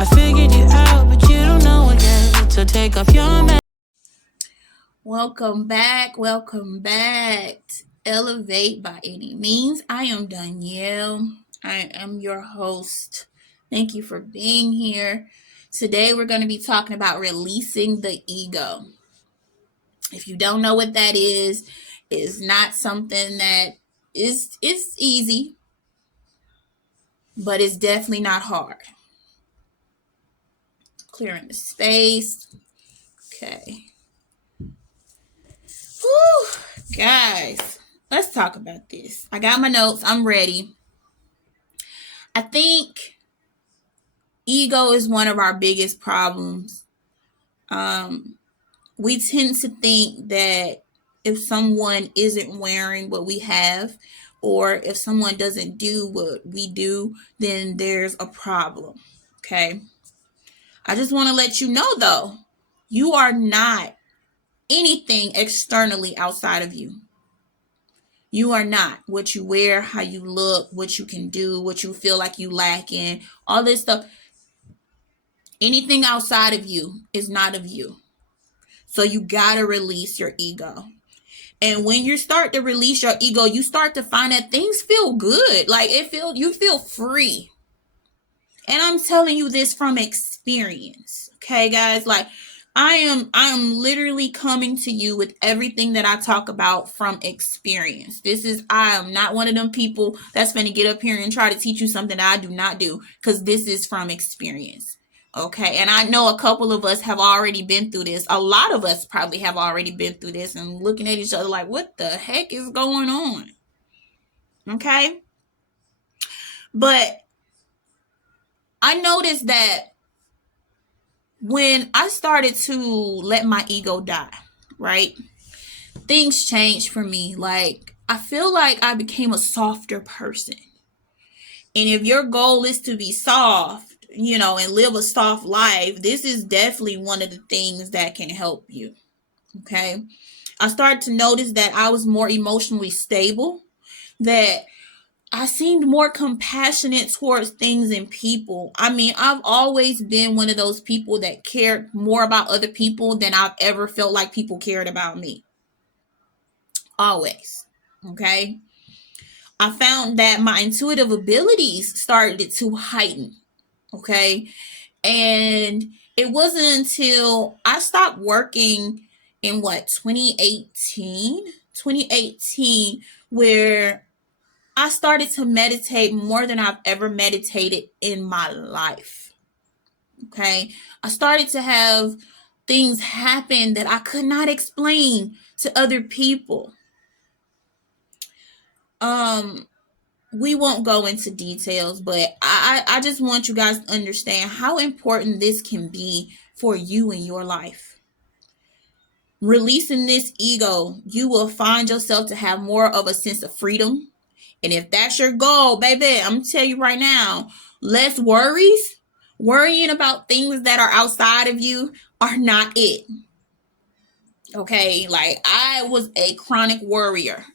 I figured you out, but you don't know it yet. So take off your mask. Welcome back. Elevate by any means. I am Danielle. I am your host. Thank you for being here. Today we're going to be talking about releasing the ego. If you don't know what that is, it's not something that it's easy, but it's definitely not hard. Clearing the space. Okay. Whew, guys, let's talk about this. I got my notes. I'm ready. I think ego is one of our biggest problems. We tend to think that if someone isn't wearing what we have, or if someone doesn't do what we do, then there's a problem. Okay. I just want to let you know, though, you are not anything externally outside of you. You are not what you wear, how you look, what you can do, what you feel like you lack in, all this stuff. Anything outside of you is not of you. So you got to release your ego. And when you start to release your ego, you start to find that things feel good. Like you feel free. And I'm telling you this from experience. Okay, guys? Like I am literally coming to you with everything that I talk about from experience. I am not one of them people that's going to get up here and try to teach you something that I do not do, because this is from experience. Okay, and I know a couple of us have already been through this. A lot of us probably have already been through this and looking at each other like, what the heck is going on? Okay, but I noticed that when I started to let my ego die, right, things changed for me. Like, I feel like I became a softer person. And if your goal is to be soft, and live a soft life, this is definitely one of the things that can help you. Okay. I started to notice that I was more emotionally stable, that I seemed more compassionate towards things and people. I mean, I've always been one of those people that cared more about other people than I've ever felt like people cared about me. Always. Okay. I found that my intuitive abilities started to heighten. Okay. And it wasn't until I stopped working in 2018, where I started to meditate more than I've ever meditated in my life. Okay. I started to have things happen that I could not explain to other people. We won't go into details, but I just want you guys to understand how important this can be for you in your life. Releasing this ego, you will find yourself to have more of a sense of freedom. And if that's your goal, baby, I'm telling you right now, less worries. Worrying about things that are outside of you are not it. Okay, like I was a chronic worrier.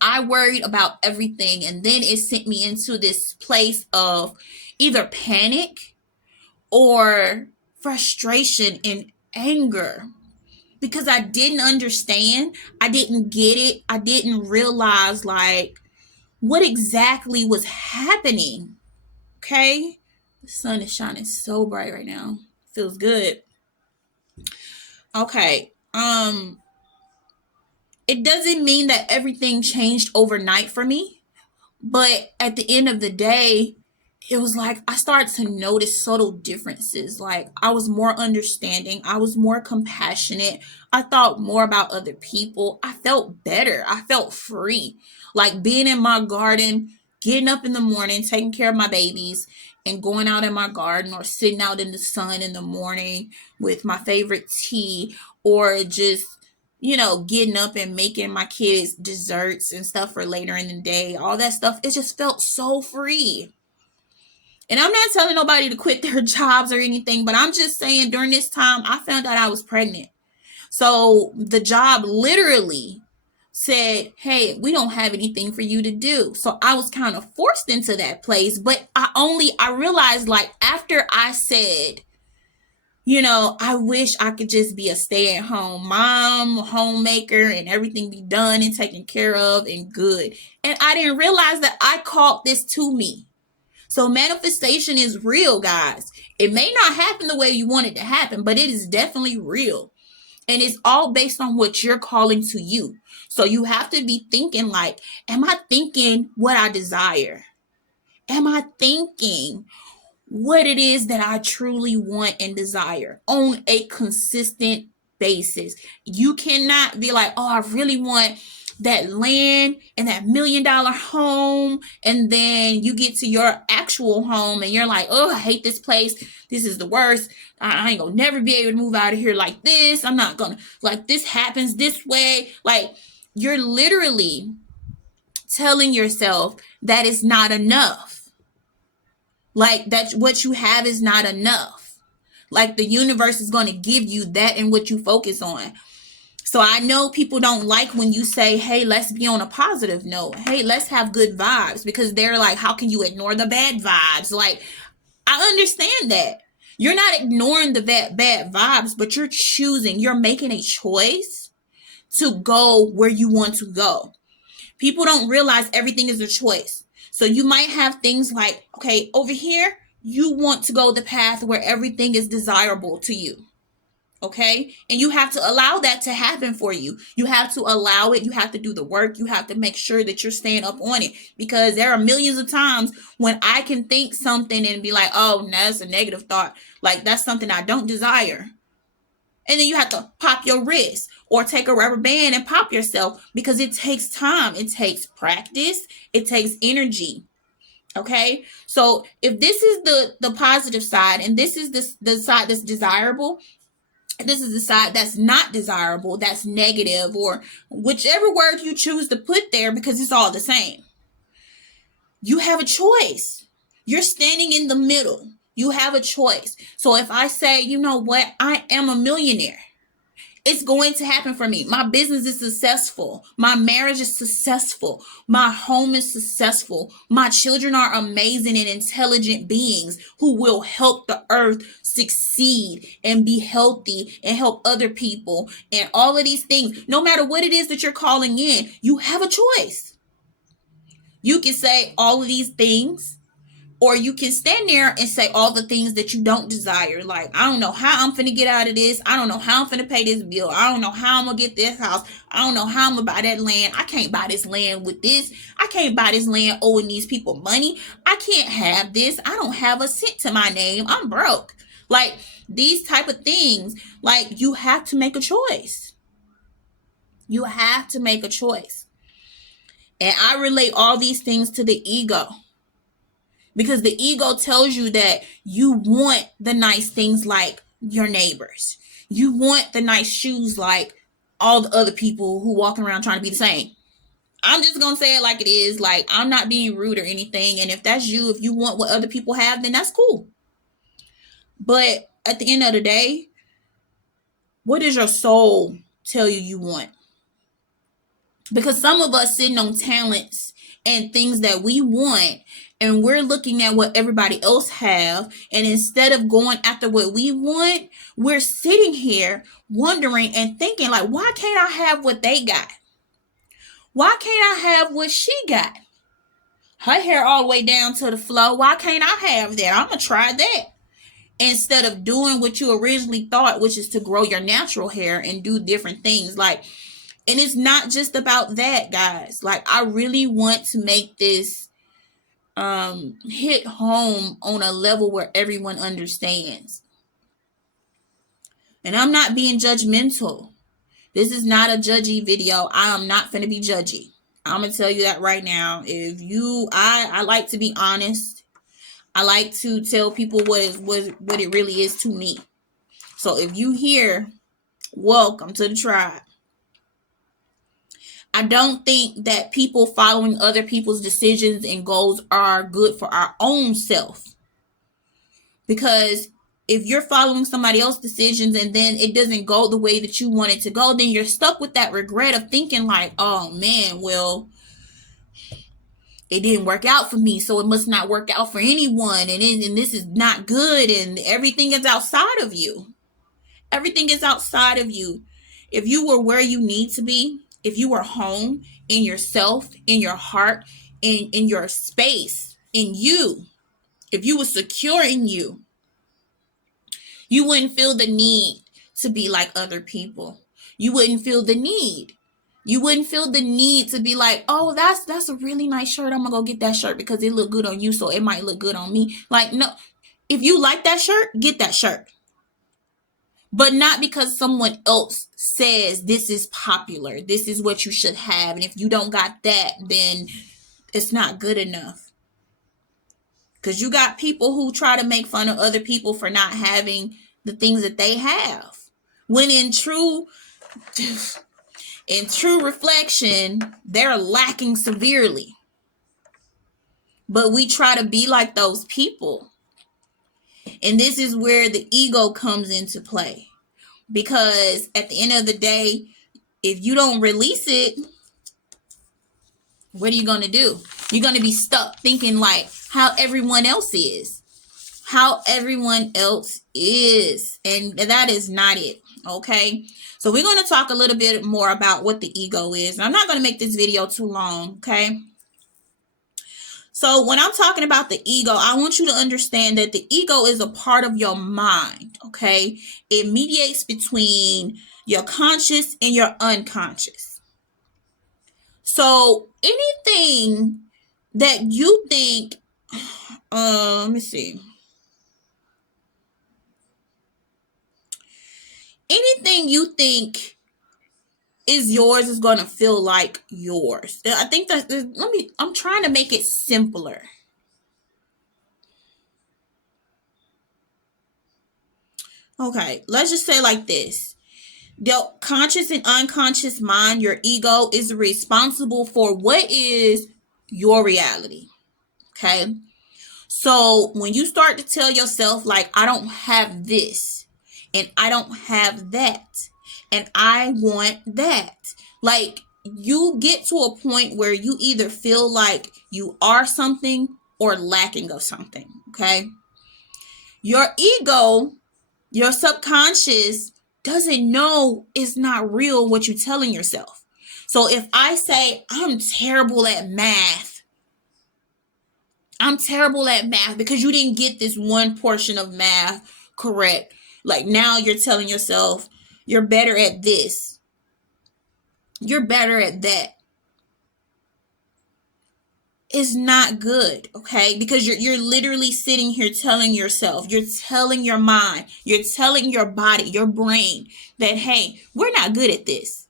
I worried about everything, and then it sent me into this place of either panic or frustration and anger, because I didn't understand. I didn't get it. I didn't realize like what exactly was happening. Okay, the sun is shining so bright right now. Feels good. Okay. It doesn't mean that everything changed overnight for me, but at the end of the day, it was like I started to notice subtle differences. Like I was more understanding, I was more compassionate, I thought more about other people, I felt better, I felt free. Like being in my garden, getting up in the morning, taking care of my babies, and going out in my garden, or sitting out in the sun in the morning with my favorite tea, or just getting up and making my kids desserts and stuff for later in the day, all that stuff, it just felt so free. And I'm not telling nobody to quit their jobs or anything, but I'm just saying during this time, I found out I was pregnant. So the job literally said, hey, we don't have anything for you to do. So I was kind of forced into that place. But I realized, like, after I said, I wish I could just be a stay-at-home mom, homemaker, and everything be done and taken care of and good. And I didn't realize that I called this to me. So manifestation is real, guys. It may not happen the way you want it to happen, but it is definitely real. And it's all based on what you're calling to you. So you have to be thinking like, am I thinking what I desire? Am I thinking what it is that I truly want and desire on a consistent basis? You cannot be like, oh, I really want that land and that $1 million home, and then you get to your actual home and you're like, oh, I hate this place. This is the worst. I ain't gonna never be able to move out of here like this. I'm not gonna, like, this happens this way. Like, you're literally telling yourself that it's not enough. Like, that what you have is not enough. Like, the universe is going to give you that and what you focus on. So I know people don't like when you say, hey, let's be on a positive note. Hey, let's have good vibes, because they're like, how can you ignore the bad vibes? Like, I understand that. You're not ignoring the bad vibes, but you're making a choice to go where you want to go. People don't realize everything is a choice. So you might have things like, okay, over here, you want to go the path where everything is desirable to you. Okay. And you have to allow that to happen for you. You have to allow it. You have to do the work. You have to make sure that you're staying up on it, because there are millions of times when I can think something and be like, oh, that's a negative thought. Like, that's something I don't desire. And then you have to pop your wrist or take a rubber band and pop yourself, because it takes time. It takes practice. It takes energy. Okay. So if this is the positive side, and this is the side that's desirable, this is the side that's not desirable, that's negative, or whichever word you choose to put there, because it's all the same. You have a choice. You're standing in the middle. You have a choice. So if I say, you know what, I am a millionaire, it's going to happen for me. My business is successful. My marriage is successful. My home is successful. My children are amazing and intelligent beings who will help the earth succeed and be healthy and help other people and all of these things. No matter what it is that you're calling in, you have a choice. You can say all of these things, or you can stand there and say all the things that you don't desire. Like, I don't know how I'm finna get out of this. I don't know how I'm finna pay this bill. I don't know how I'm gonna get this house. I don't know how I'm gonna buy that land. I can't buy this land with this. I can't buy this land owing these people money. I can't have this. I don't have a cent to my name. I'm broke. Like, these type of things, like, you have to make a choice. You have to make a choice. And I relate all these things to the ego. Because the ego tells you that you want the nice things like your neighbors. You want the nice shoes like all the other people who walk around trying to be the same. I'm just going to say it like it is. Like, I'm not being rude or anything. And if that's you, if you want what other people have, then that's cool. But at the end of the day, what does your soul tell you want? Because some of us sitting on talents and things that we want, and we're looking at what everybody else have, and instead of going after what we want, we're sitting here wondering and thinking like, why can't I have what they got? Why can't I have what she got? Her hair all the way down to the floor. Why can't I have that? I'm gonna try that. Instead of doing what you originally thought, which is to grow your natural hair and do different things. Like, and it's not just about that, guys. Like, I really want to make this hit home on a level where everyone understands. And I'm not being judgmental. This is not a judgy video. I am not finna be judgy. I'm gonna tell you that right now. If you, I like to be honest. I like to tell people what it really is to me. So if you here, welcome to the tribe. I don't think that people following other people's decisions and goals are good for our own self. Because if you're following somebody else's decisions and then it doesn't go the way that you want it to go, then you're stuck with that regret of thinking like, oh man, well, it didn't work out for me, so it must not work out for anyone, and this is not good, and everything is outside of you. Everything is outside of you. If you were where you need to be, if you were home in yourself, in your heart, in your space, in you, if you were secure in you, you wouldn't feel the need to be like other people. You wouldn't feel the need. You wouldn't feel the need to be like, oh, that's a really nice shirt. I'm gonna go get that shirt because it looked good on you, so it might look good on me. Like, no, if you like that shirt, get that shirt. But not because someone else says this is popular, this is what you should have, and if you don't got that, then it's not good enough. Because you got people who try to make fun of other people for not having the things that they have, when in true reflection, they're lacking severely. But we try to be like those people. And this is where the ego comes into play. Because at the end of the day, if you don't release it, what are you going to do? You're going to be stuck thinking like how everyone else is. How everyone else is. And that is not it. Okay? So we're going to talk a little bit more about what the ego is. I'm not going to make this video too long. Okay? So when I'm talking about the ego, I want you to understand that the ego is a part of your mind, okay? It mediates between your conscious and your unconscious. So anything that you think, let me see. Anything you think is yours is going to feel like yours. I think that I'm trying to make it simpler. Okay, let's just say like this. The conscious and unconscious mind, your ego, is responsible for what is your reality. Okay, so when you start to tell yourself like, I don't have this and I don't have that and I want that, like, you get to a point where you either feel like you are something or lacking of something. Okay, your ego, your subconscious doesn't know it's not real what you're telling yourself. So if I say I'm terrible at math, because you didn't get this one portion of math correct, like now you're telling yourself you're better at this, you're better at that. Is not good, okay? Because you're literally sitting here telling yourself, you're telling your mind, you're telling your body, your brain that, hey, we're not good at this.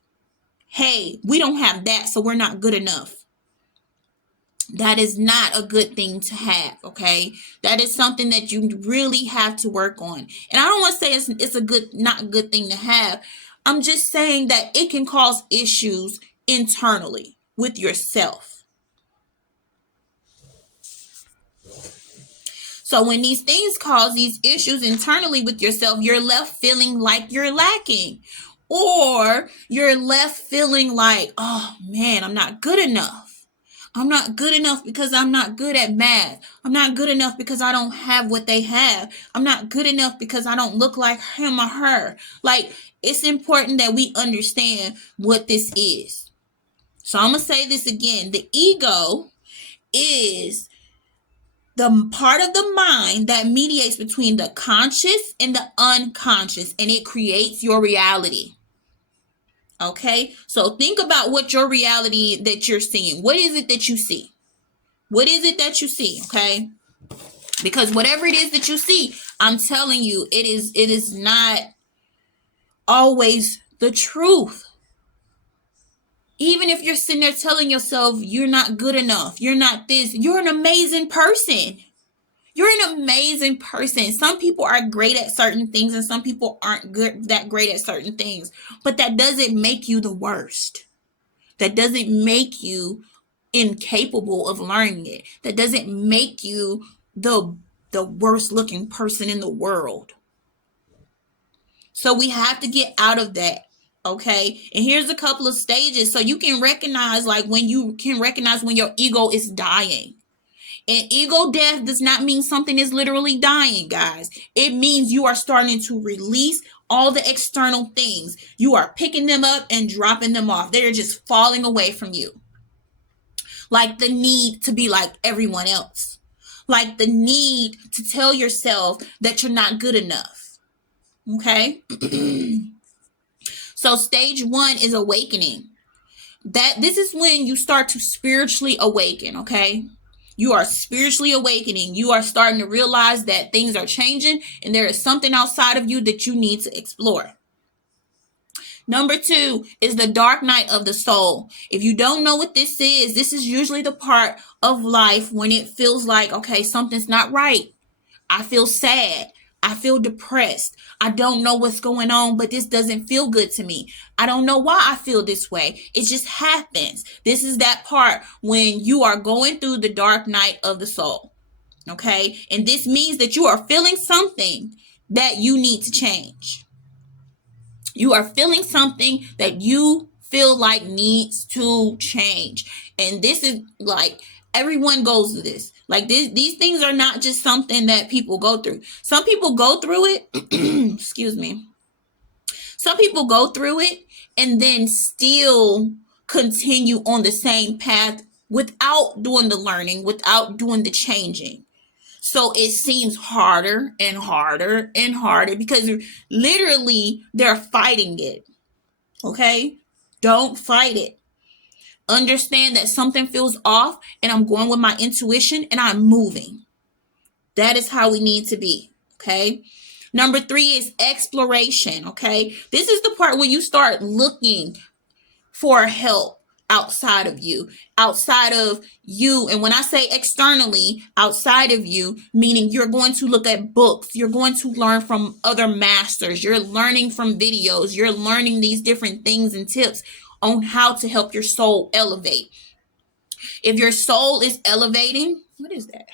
Hey, we don't have that, so we're not good enough. That is not a good thing to have, okay? That is something that you really have to work on. And I don't want to say it's not a good thing to have. I'm just saying that it can cause issues internally with yourself. So when these things cause these issues internally with yourself, you're left feeling like you're lacking. Or you're left feeling like, oh man, I'm not good enough. I'm not good enough because I'm not good at math. I'm not good enough because I don't have what they have. I'm not good enough because I don't look like him or her. Like, it's important that we understand what this is. So I'm going to say this again. The ego is the part of the mind that mediates between the conscious and the unconscious, and it creates your reality. Okay, so think about what your reality that you're seeing. What is it that you see? What is it that you see? Okay, because whatever it is that you see, I'm telling you, it is not always the truth. Even if you're sitting there telling yourself you're not good enough, you're not this, you're an amazing person. You're an amazing person. Some people are great at certain things and some people aren't that great at certain things. But that doesn't make you the worst. That doesn't make you incapable of learning it. That doesn't make you the worst looking person in the world. So we have to get out of that. Okay. And here's a couple of stages so you can recognize, like, when you can recognize when your ego is dying. And ego death does not mean something is literally dying, guys. It means you are starting to release all the external things. You are picking them up and dropping them off. They're just falling away from you. Like the need to be like everyone else. Like the need to tell yourself that you're not good enough. Okay? So stage 1 is awakening. This is when you start to spiritually awaken, okay? You are spiritually awakening. You are starting to realize that things are changing and there is something outside of you that you need to explore. Number 2 is the dark night of the soul. If you don't know what this is usually the part of life when it feels like, okay, something's not right. I feel sad. I feel depressed. I don't know what's going on, but this doesn't feel good to me. I don't know why I feel this way. It just happens. This is that part when you are going through the dark night of the soul. Okay? And this means that you are feeling something that you need to change. You are feeling something that you feel like needs to change. And this is like, everyone goes through this. Like these things are not just something that people go through. Some people go through it. Excuse me. Some people go through it and then still continue on the same path without doing the learning, without doing the changing. So it seems harder and harder and harder because literally they're fighting it. Okay? Don't fight it. Understand that something feels off and I'm going with my intuition and I'm moving. That is how we need to be. Okay. Number 3 is exploration. Okay. This is the part where you start looking for help outside of you. And when I say externally, outside of you, meaning you're going to look at books, you're going to learn from other masters, you're learning from videos, you're learning these different things and tips on how to help your soul elevate. If your soul is elevating, what is that?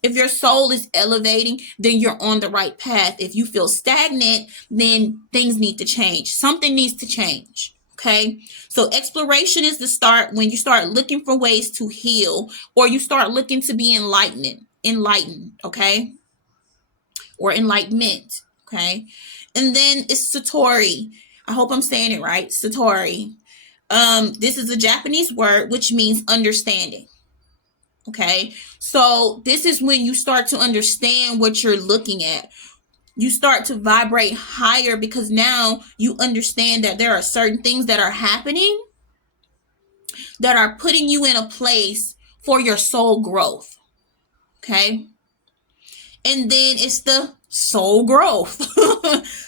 If your soul is elevating, then you're on the right path. If you feel stagnant, then things need to change. Something needs to change. Okay. So exploration is the start when you start looking for ways to heal, or you start looking to be enlightened. Okay. Or enlightenment. Okay. And then it's Satori. I hope I'm saying it right. Satori. This is a Japanese word which means understanding. Okay, so this is when you start to understand what you're looking at. You start to vibrate higher because now you understand that there are certain things that are happening that are putting you in a place for your soul growth. Okay, and then it's the soul growth.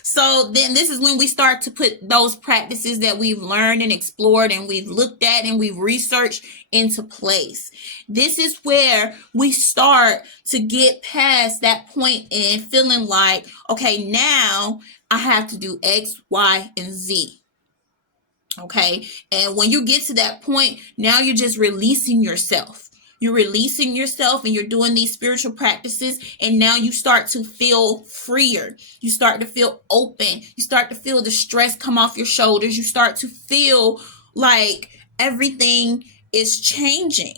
So then this is when we start to put those practices that we've learned and explored and we've looked at and we've researched into place. This is where we start to get past that point and feeling like, okay, now I have to do X, Y, and Z. Okay. And when you get to that point, now you're just releasing yourself. You're releasing yourself and you're doing these spiritual practices. And now you start to feel freer. You start to feel open. You start to feel the stress come off your shoulders. You start to feel like everything is changing.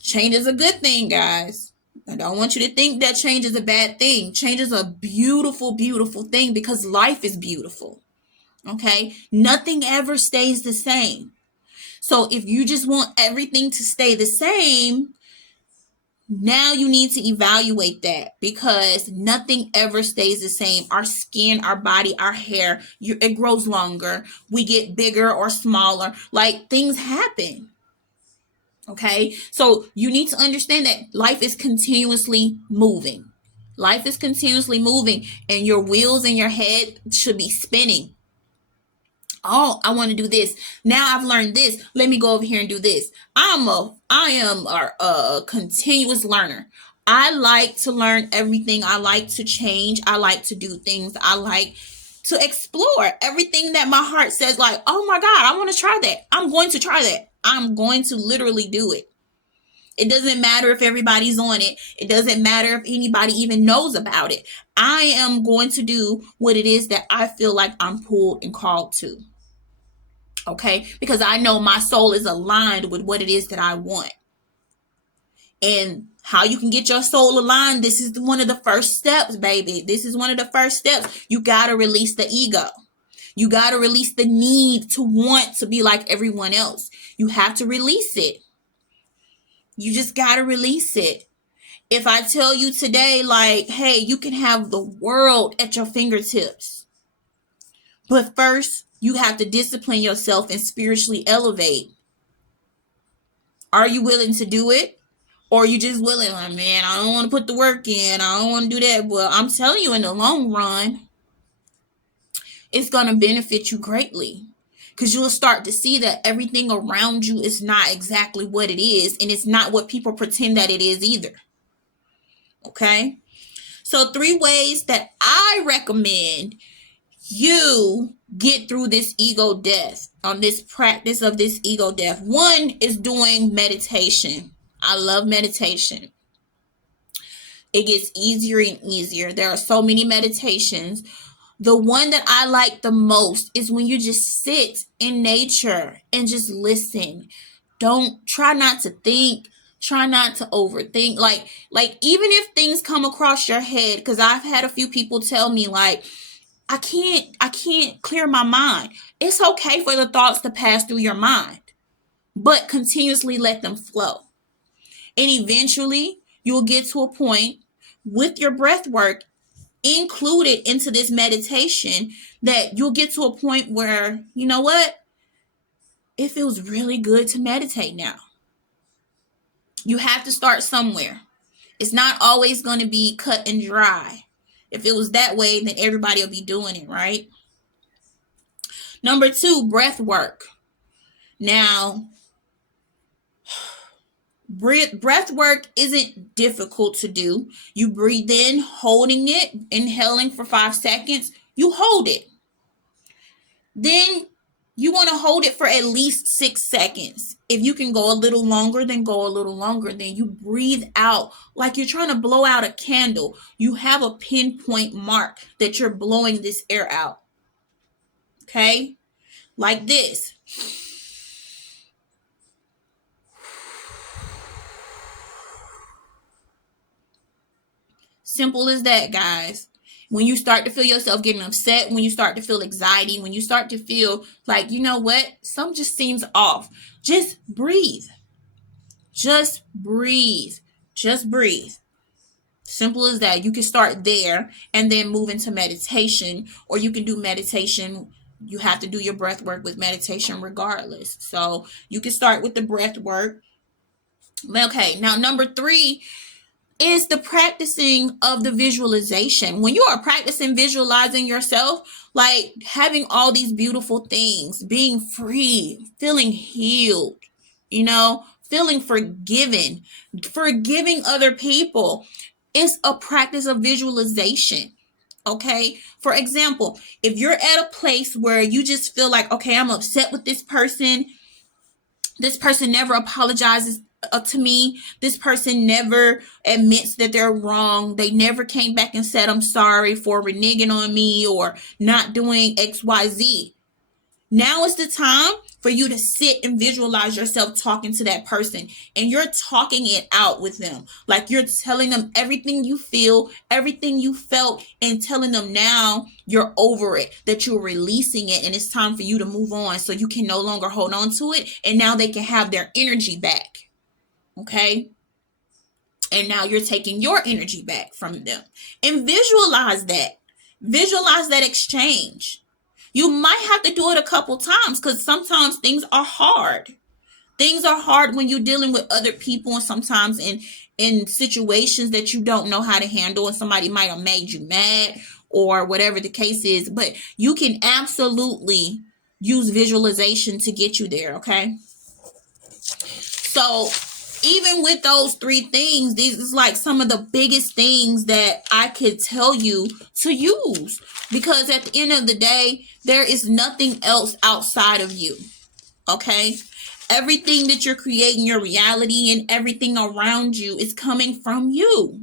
Change is a good thing, guys. I don't want you to think that change is a bad thing. Change is a beautiful, beautiful thing because life is beautiful. Okay? Nothing ever stays the same. So if you just want everything to stay the same, now you need to evaluate that because nothing ever stays the same. Our skin, our body, our hair, it grows longer. We get bigger or smaller. Like things happen. Okay, so you need to understand that life is continuously moving. Life is continuously moving and your wheels in your head should be spinning. Oh, I want to do this. Now I've learned this. Let me go over here and do this. I am a continuous learner. I like to learn everything. I like to change. I like to do things. I like to explore everything that my heart says like, oh my God, I want to try that. I'm going to try that. I'm going to literally do it. It doesn't matter if everybody's on it. It doesn't matter if anybody even knows about it. I am going to do what it is that I feel like I'm pulled and called to. Okay? Because I know my soul is aligned with what it is that I want. And how you can get your soul aligned, this is one of the first steps, baby. This is one of the first steps. You got to release the ego. You got to release the need to want to be like everyone else. You have to release it. You just got to release it. If I tell you today, like, hey, you can have the world at your fingertips. But first, you have to discipline yourself and spiritually elevate. Are you willing to do it? Or are you just willing, like, man, I don't want to put the work in. I don't want to do that. Well, I'm telling you, in the long run, it's going to benefit you greatly. Because you'll start to see that everything around you is not exactly what it is. And it's not what people pretend that it is either. Okay? So 3 ways that I recommend you get through this ego death, on this practice of this ego death. 1 is doing meditation. I love meditation. It gets easier and easier. There are so many meditations. The one that I like the most is when you just sit in nature and just listen. Try not to think. Try not to overthink. Like even if things come across your head, because I've had a few people tell me, like, I can't clear my mind. It's okay for the thoughts to pass through your mind, but continuously let them flow. And eventually you'll get to a point with your breath work included into this meditation that you'll get to a point where, you know what? It feels really good to meditate now. You have to start somewhere. It's not always going to be cut and dry. If it was that way, then everybody will be doing it, right? Number 2, breath work. Now, breath work isn't difficult to do. You breathe in, holding it, inhaling for 5 seconds. You hold it. Then you want to hold it for at least 6 seconds. If you can go a little longer, then go a little longer. Then you breathe out like you're trying to blow out a candle. You have a pinpoint mark that you're blowing this air out. Okay? Like this. Simple as that, guys. When you start to feel yourself getting upset, when you start to feel anxiety, when you start to feel like, you know what, something just seems off, just breathe. Just breathe. Just breathe. Simple as that. You can start there and then move into meditation, or you can do meditation. You have to do your breath work with meditation regardless. So you can start with the breath work. Okay, now number 3 is the practicing of the visualization. When you are practicing visualizing yourself, like having all these beautiful things, being free, feeling healed, feeling forgiven, forgiving other people, it's a practice of visualization. Okay. For example, if you're at a place where you just feel like, okay, I'm upset with this person never apologizes to me. This person never admits that they're wrong. They never came back and said, I'm sorry for reneging on me or not doing XYZ. Now is the time for you to sit and visualize yourself talking to that person, and you're talking it out with them. Like you're telling them everything you feel, everything you felt, and telling them now you're over it, that you're releasing it, and it's time for you to move on so you can no longer hold on to it, and now they can have their energy back. Okay? And now you're taking your energy back from them. And visualize that. Visualize that exchange. You might have to do it a couple times because sometimes things are hard. Things are hard when you're dealing with other people, and sometimes in situations that you don't know how to handle, and somebody might have made you mad or whatever the case is. But you can absolutely use visualization to get you there, okay? So even with those 3 things, these is like some of the biggest things that I could tell you to use, because at the end of the day, there is nothing else outside of you. Okay. Everything that you're creating, your reality and everything around you is coming from you.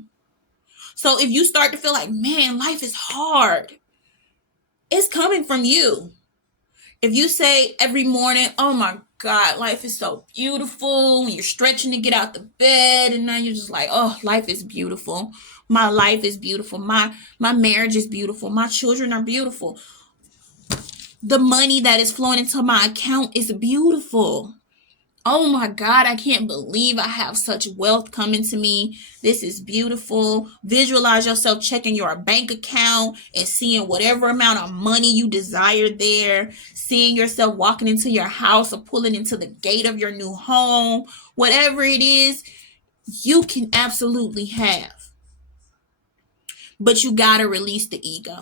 So if you start to feel like, man, life is hard, it's coming from you. If you say every morning, oh my God, life is so beautiful, when you're stretching to get out the bed, and now you're just like, oh, life is beautiful. My life is beautiful. My marriage is beautiful. My children are beautiful. The money that is flowing into my account is beautiful. Oh my God, I can't believe I have such wealth coming to me. This is beautiful. Visualize yourself checking your bank account and seeing whatever amount of money you desire there. Seeing yourself walking into your house or pulling into the gate of your new home. Whatever it is, you can absolutely have. But you got to release the ego.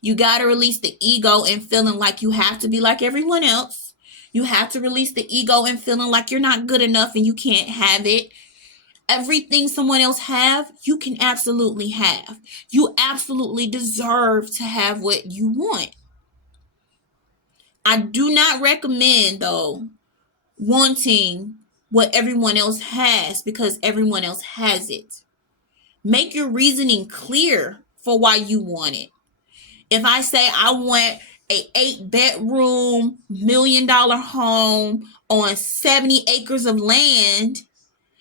You got to release the ego and feeling like you have to be like everyone else. You have to release the ego and feeling like you're not good enough and you can't have it. Everything someone else have, you can absolutely have. You absolutely deserve to have what you want. I do not recommend, though, wanting what everyone else has because everyone else has it. Make your reasoning clear for why you want it. If I say I want a 8-bedroom, $1 million home on 70 acres of land,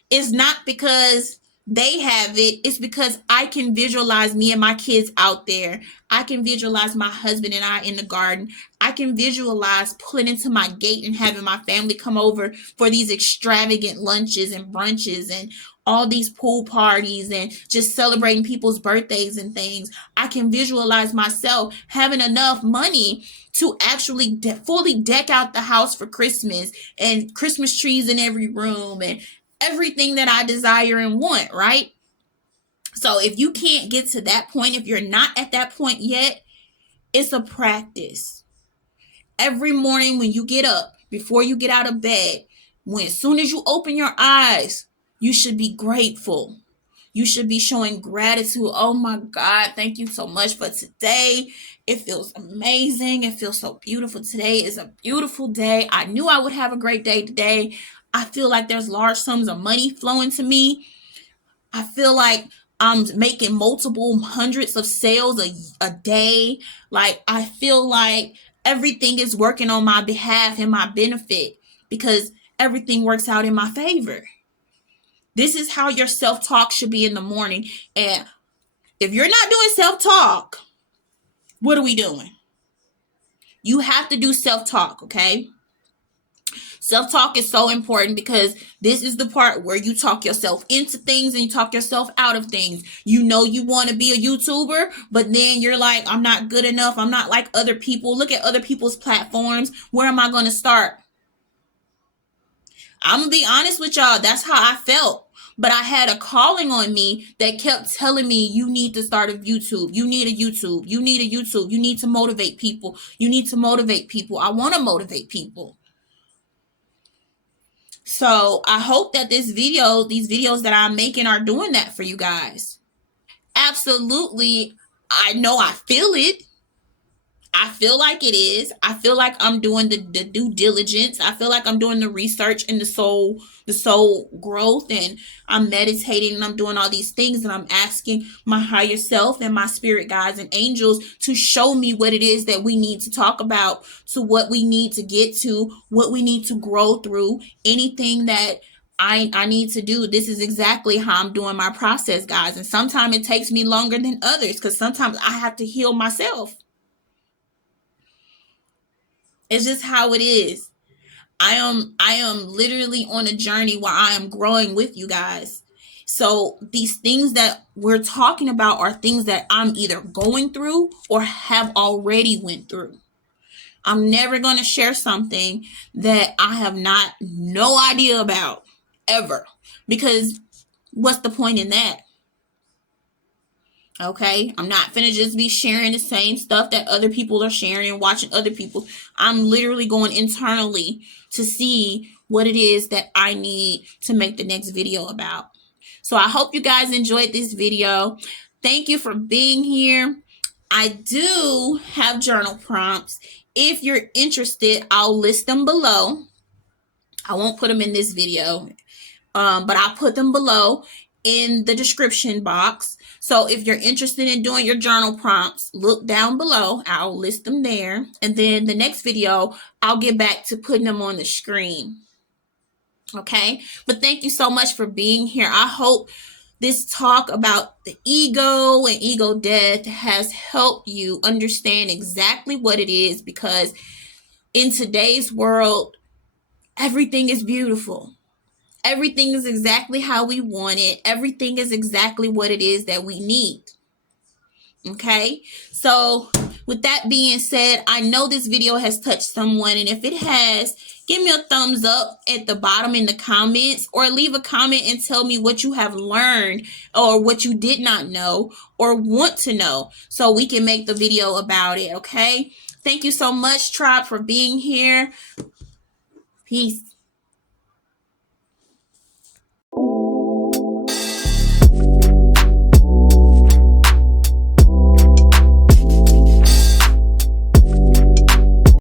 it's not because they have it. It's because I can visualize me and my kids out there. I can visualize my husband and I in the garden. I can visualize pulling into my gate and having my family come over for these extravagant lunches and brunches and all these pool parties and just celebrating people's birthdays and things. I can visualize myself having enough money to actually fully deck out the house for Christmas and Christmas trees in every room and everything that I desire and want, right? So if you can't get to that point, if you're not at that point yet, it's a practice. Every morning when you get up, before you get out of bed, as soon as you open your eyes, you should be grateful. You should be showing gratitude. Oh my God, thank you so much for today. It feels amazing. It feels so beautiful. Today is a beautiful day. I knew I would have a great day today. I feel like there's large sums of money flowing to me. I feel like I'm making multiple hundreds of sales a day. Like, I feel like everything is working on my behalf and my benefit because everything works out in my favor. This is how your self-talk should be in the morning. And if you're not doing self-talk, what are we doing? You have to do self-talk, okay? Self-talk is so important because this is the part where you talk yourself into things and you talk yourself out of things. You know you want to be a YouTuber, but then you're like, I'm not good enough. I'm not like other people. Look at other people's platforms. Where am I going to start? I'm going to be honest with y'all. That's how I felt. But I had a calling on me that kept telling me, you need to start a YouTube. You need a YouTube. You need a YouTube. You need to motivate people. You need to motivate people. I want to motivate people. So I hope that these videos that I'm making are doing that for you guys. Absolutely. I know I feel it. I feel like it is. I feel like I'm doing the due diligence. I feel like I'm doing the research and the soul growth, and I'm meditating and I'm doing all these things, and I'm asking my higher self and my spirit guides and angels to show me what it is that we need to talk about, to what we need to get to, what we need to grow through, anything that I need to do. This is exactly how I'm doing my process, guys. And sometimes it takes me longer than others because sometimes I have to heal myself. It's just how it is. I am literally on a journey where I am growing with you guys. So these things that we're talking about are things that I'm either going through or have already went through. I'm never going to share something that I have not no idea about ever, because what's the point in that? Okay, I'm not finna just be sharing the same stuff that other people are sharing and watching other people. I'm literally going internally to see what it is that I need to make the next video about. So I hope you guys enjoyed this video. Thank you for being here. I do have journal prompts. If you're interested, I'll list them below. I won't put them in this video, but I'll put them below in the description box. So if you're interested in doing your journal prompts, look down below. I'll list them there. And then the next video, I'll get back to putting them on the screen. Okay? But thank you so much for being here. I hope this talk about the ego and ego death has helped you understand exactly what it is, because in today's world, everything is beautiful. Everything is exactly how we want it. Everything is exactly what it is that we need. Okay? So with that being said, I know this video has touched someone, and if it has, give me a thumbs up at the bottom in the comments, or leave a comment and tell me what you have learned or what you did not know or want to know, so we can make the video about it. Okay? Thank you so much, tribe, for being here. Peace.